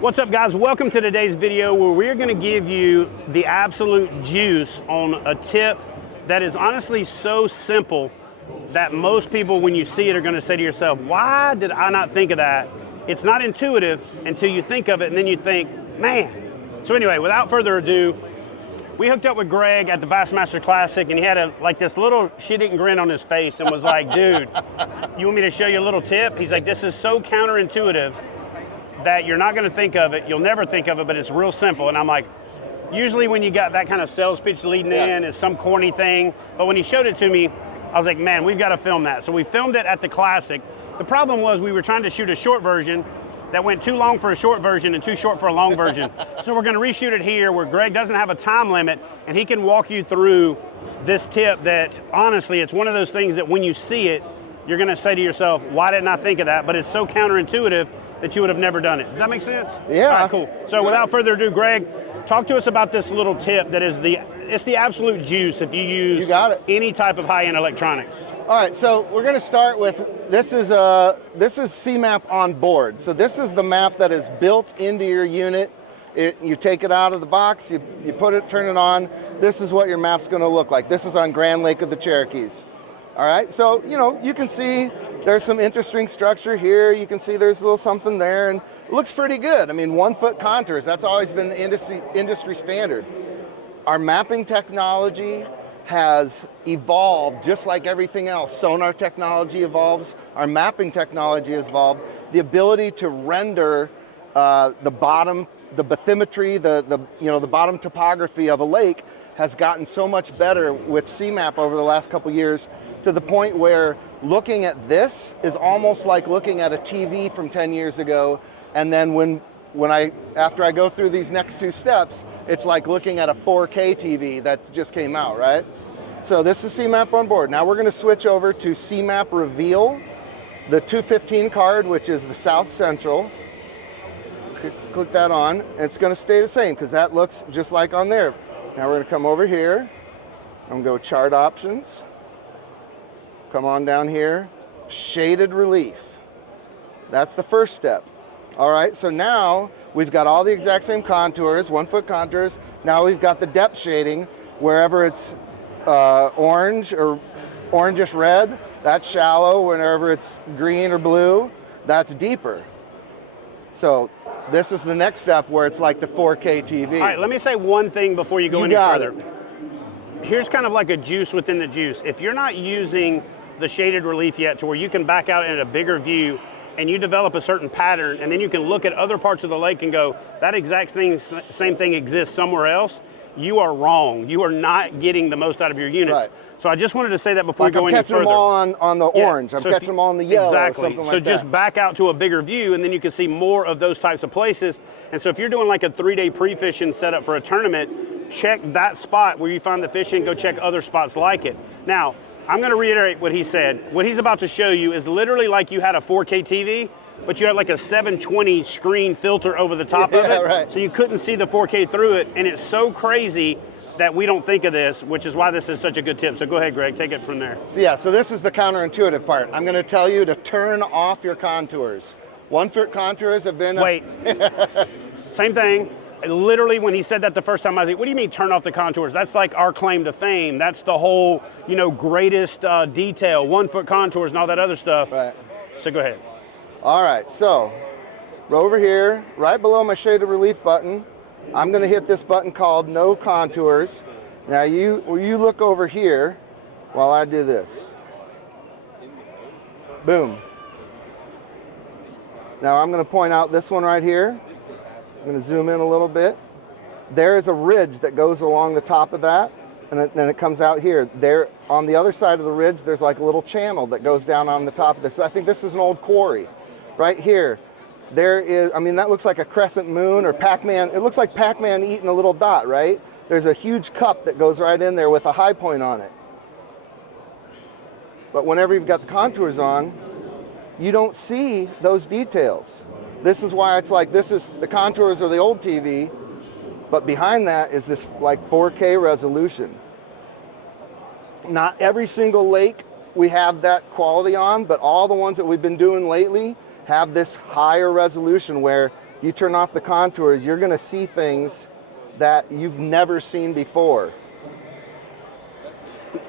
What's up, guys? Welcome to today's video where we're going to give you the absolute juice on a tip that is honestly so simple that most people, when you see it, are going to say to yourself, why did I not think of that? It's not intuitive until you think of it, and then you think, man. So anyway, without further ado, we hooked up with Greg at the Bassmaster Classic, and he had this little shit-eating grin on his face and was like, dude, you want me to show you a little tip? He's like, this is so counterintuitive that you're not gonna think of it, you'll never think of it, but it's real simple. And I'm like, usually when you got that kind of sales pitch leading in, it's some corny thing, but when he showed it to me, I was like, man, we've got to film that. So we filmed it at the Classic. The problem was we were trying to shoot a short version that went too long for a short version and too short for a long version. So we're gonna reshoot it here where Greg doesn't have a time limit and he can walk you through this tip that, honestly, it's one of those things that when you see it, you're gonna say to yourself, why didn't I think of that? But it's so counterintuitive that you would have never done it. Does that make sense? Yeah. All right, cool. So without further ado, Greg, talk to us about this little tip that is it's the absolute juice if you use any type of high-end electronics. All right, so we're going to start with, this is CMAP on board. So this is the map that is built into your unit. You take it out of the box, you put it, turn it on. This is what your map's going to look like. This is on Grand Lake of the Cherokees. All right, so you can see there's some interesting structure here. You can see there's a little something there, and it looks pretty good. I mean, 1 foot contours, that's always been the industry standard. Our mapping technology has evolved just like everything else. Sonar technology evolves, our mapping technology has evolved. The ability to render the bottom, the bathymetry, the bottom topography of a lake has gotten so much better with CMAP over the last couple years, to the point where looking at this is almost like looking at a TV from 10 years ago. And then after I go through these next 2 steps, it's like looking at a 4K TV that just came out, right? So this is CMAP on board. Now we're gonna switch over to CMAP Reveal, the 215 card, which is the South Central. Click that on, and it's gonna stay the same because that looks just like on there. Now we're gonna come over here, I'm gonna go chart options. Come on down here, shaded relief. That's the first step. All right, so now we've got all the exact same contours, 1 foot contours. Now we've got the depth shading. Wherever it's orange or orangish red, that's shallow. Whenever it's green or blue, that's deeper. So this is the next step where it's like the 4K TV. All right, let me say one thing before you go any further. Here's kind of like a juice within the juice. If you're not using the shaded relief yet to where you can back out in a bigger view and you develop a certain pattern, and then you can look at other parts of the lake and go, that exact same thing exists somewhere else, you are wrong. You are not getting the most out of your units. Right. So I just wanted to say that before we go any further. I'm catching them all on the orange. I'm catching them all on the yellow. Exactly. Or something like that. So just back out to a bigger view, and then you can see more of those types of places. And so if you're doing like a 3-day pre-fishing setup for a tournament, check that spot where you find the fishing, go check other spots like it. Now, I'm gonna reiterate what he said. What he's about to show you is literally like you had a 4K TV, but you had like a 720 screen filter over the top of it. Right. So you couldn't see the 4K through it, and it's so crazy that we don't think of this, which is why this is such a good tip. So go ahead, Greg, take it from there. So this is the counterintuitive part. I'm gonna tell you to turn off your contours. 1 foot contours have been... Wait, same thing. Literally, when he said that the first time, I was like, what do you mean turn off the contours? That's like our claim to fame. That's the whole, greatest detail, 1 foot contours and all that other stuff. Right. So go ahead. All right, so over here, right below my shaded relief button, I'm gonna hit this button called No Contours. Now you look over here while I do this. Boom. Now I'm gonna point out this one right here. I'm gonna zoom in a little bit. There is a ridge that goes along the top of that, and then it comes out here. There, on the other side of the ridge, there's like a little channel that goes down on the top of this. I think this is an old quarry. Right here, there is, that looks like a crescent moon or Pac-Man. It looks like Pac-Man eating a little dot, right? There's a huge cup that goes right in there with a high point on it. But whenever you've got the contours on, you don't see those details. This is why it's like, the contours are the old TV, but behind that is this like 4K resolution. Not every single lake we have that quality on, but all the ones that we've been doing lately have this higher resolution where if you turn off the contours, you're going to see things that you've never seen before.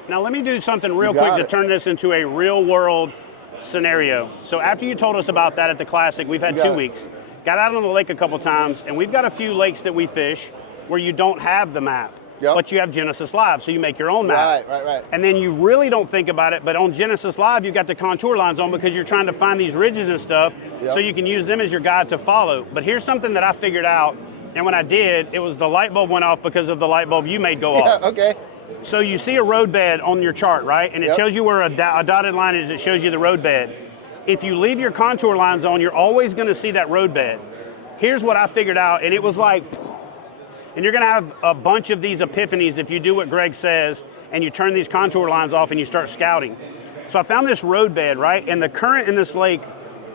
Now let me do something real quick to turn this into a real world scenario. So after you told us about that at the Classic, we've had 2 weeks. Got out on the lake a couple times, and we've got a few lakes that we fish where you don't have the map, but you have Genesis Live, so you make your own map. Right. And then you really don't think about it, but on Genesis Live, you've got the contour lines on because you're trying to find these ridges and stuff, so you can use them as your guide to follow. But here's something that I figured out, and when I did, it was the light bulb went off because of the light bulb you made go off. Okay. So you see a road bed on your chart, right? And it tells you where a dotted line is, it shows you the road bed. If you leave your contour lines on, you're always gonna see that road bed. Here's what I figured out, and it was like, and you're gonna have a bunch of these epiphanies if you do what Greg says and you turn these contour lines off and you start scouting. So I found this road bed, right? And the current in this lake,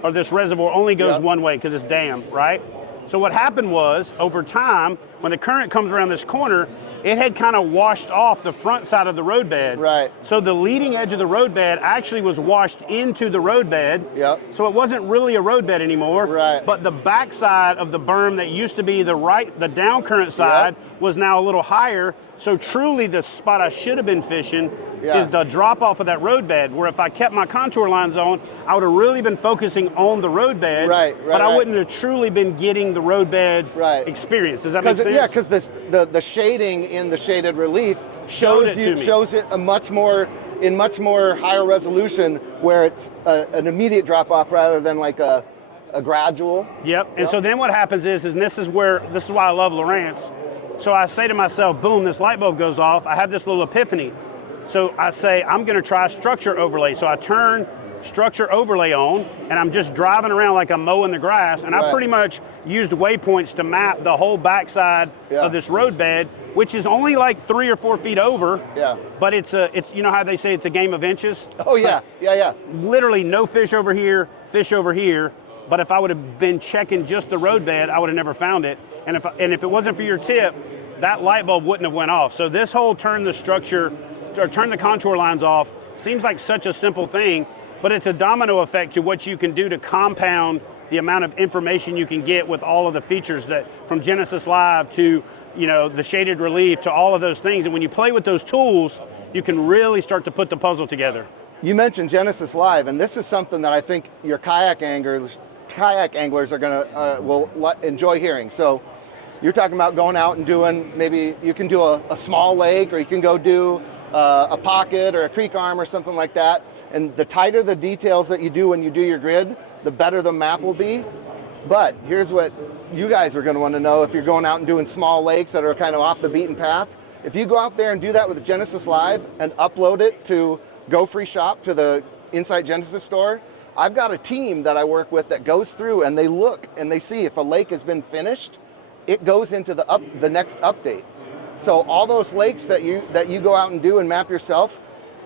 or this reservoir, only goes one way because it's dam, right? So what happened was, over time, when the current comes around this corner, it had kind of washed off the front side of the road bed. Right. So the leading edge of the road bed actually was washed into the road bed. So it wasn't really a road bed anymore. Right. But the back side of the berm that used to be the down current side was now a little higher. So truly the spot I should have been fishing is the drop off of that road bed, where if I kept my contour lines on, I would have really been focusing on the road bed, but I wouldn't have truly been getting the road bed experience. Does that make sense? Yeah, because the shading in the shaded relief shows it a much more higher resolution, where it's an immediate drop off rather than like a gradual. And so then what happens is this is why I love Lowrance. So I say to myself, boom, this light bulb goes off. I have this little epiphany. So I say, I'm gonna try structure overlay. So I turn structure overlay on, and I'm just driving around like I'm mowing the grass, and I pretty much used waypoints to map the whole backside of this road bed, which is only like 3 or 4 feet over. But it's you know how they say it's a game of inches? Oh yeah, Literally no fish over here, fish over here. But if I would have been checking just the road bed, I would have never found it. And if it wasn't for your tip, that light bulb wouldn't have went off. So this whole turn the contour lines off seems like such a simple thing, but it's a domino effect to what you can do to compound the amount of information you can get with all of the features that, from Genesis Live to, you know, the shaded relief to all of those things. And when you play with those tools, you can really start to put the puzzle together. You mentioned Genesis Live, and this is something that I think your kayak anglers are gonna will enjoy hearing. So you're talking about going out and doing, maybe you can do a small lake, or you can go do a pocket or a creek arm or something like that. And the tighter the details that you do when you do your grid, the better the map will be. But here's what you guys are going to want to know if you're going out and doing small lakes that are kind of off the beaten path. If you go out there and do that with Genesis Live and upload it to Go Free Shop, to the Insight Genesis store, I've got a team that I work with that goes through and they look and they see if a lake has been finished, it goes into the next update. So all those lakes that you go out and do and map yourself,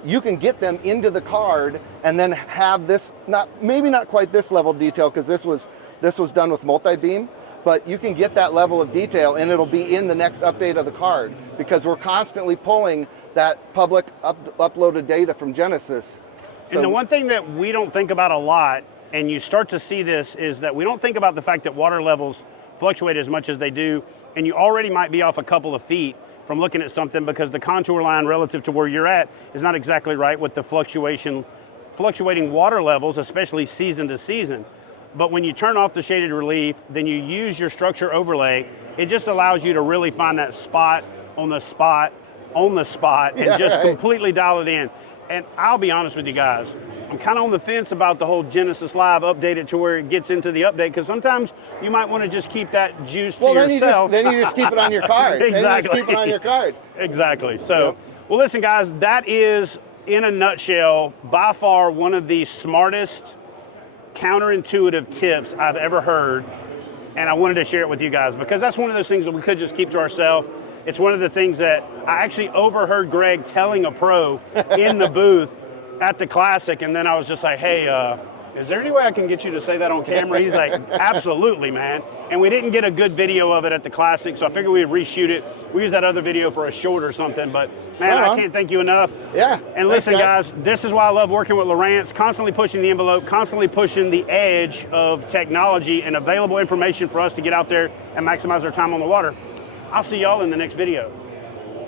you can get them into the card and then have this, maybe not quite this level of detail, because this was done with multi-beam, but you can get that level of detail and it'll be in the next update of the card, because we're constantly pulling that public uploaded data from Genesis. So, and the one thing that we don't think about a lot, and you start to see this, is that we don't think about the fact that water levels fluctuate as much as they do, and you already might be off a couple of feet from looking at something because the contour line relative to where you're at is not exactly right with the fluctuating water levels, especially season to season. But when you turn off the shaded relief, then you use your structure overlay, it just allows you to really find that spot on the spot and just completely dial it in. And I'll be honest with you guys, I'm kind of on the fence about the whole Genesis Live update it to where it gets into the update, because sometimes you might want to just keep that juice to yourself. Then you just keep it on your card. Exactly. Then you just keep it on your card. Exactly. So, well, listen, guys, that is, in a nutshell, by far one of the smartest counterintuitive tips I've ever heard. And I wanted to share it with you guys because that's one of those things that we could just keep to ourselves. It's one of the things that I actually overheard Greg telling a pro in the booth at the Classic, and then I was just like, hey, is there any way I can get you to say that on camera? He's like, absolutely, man. And we didn't get a good video of it at the Classic, so I figured we'd reshoot it. We use that other video for a short or something, but man, I can't thank you enough. Yeah. And listen, guys, this is why I love working with Lowrance, constantly pushing the envelope, constantly pushing the edge of technology and available information for us to get out there and maximize our time on the water. I'll see y'all in the next video.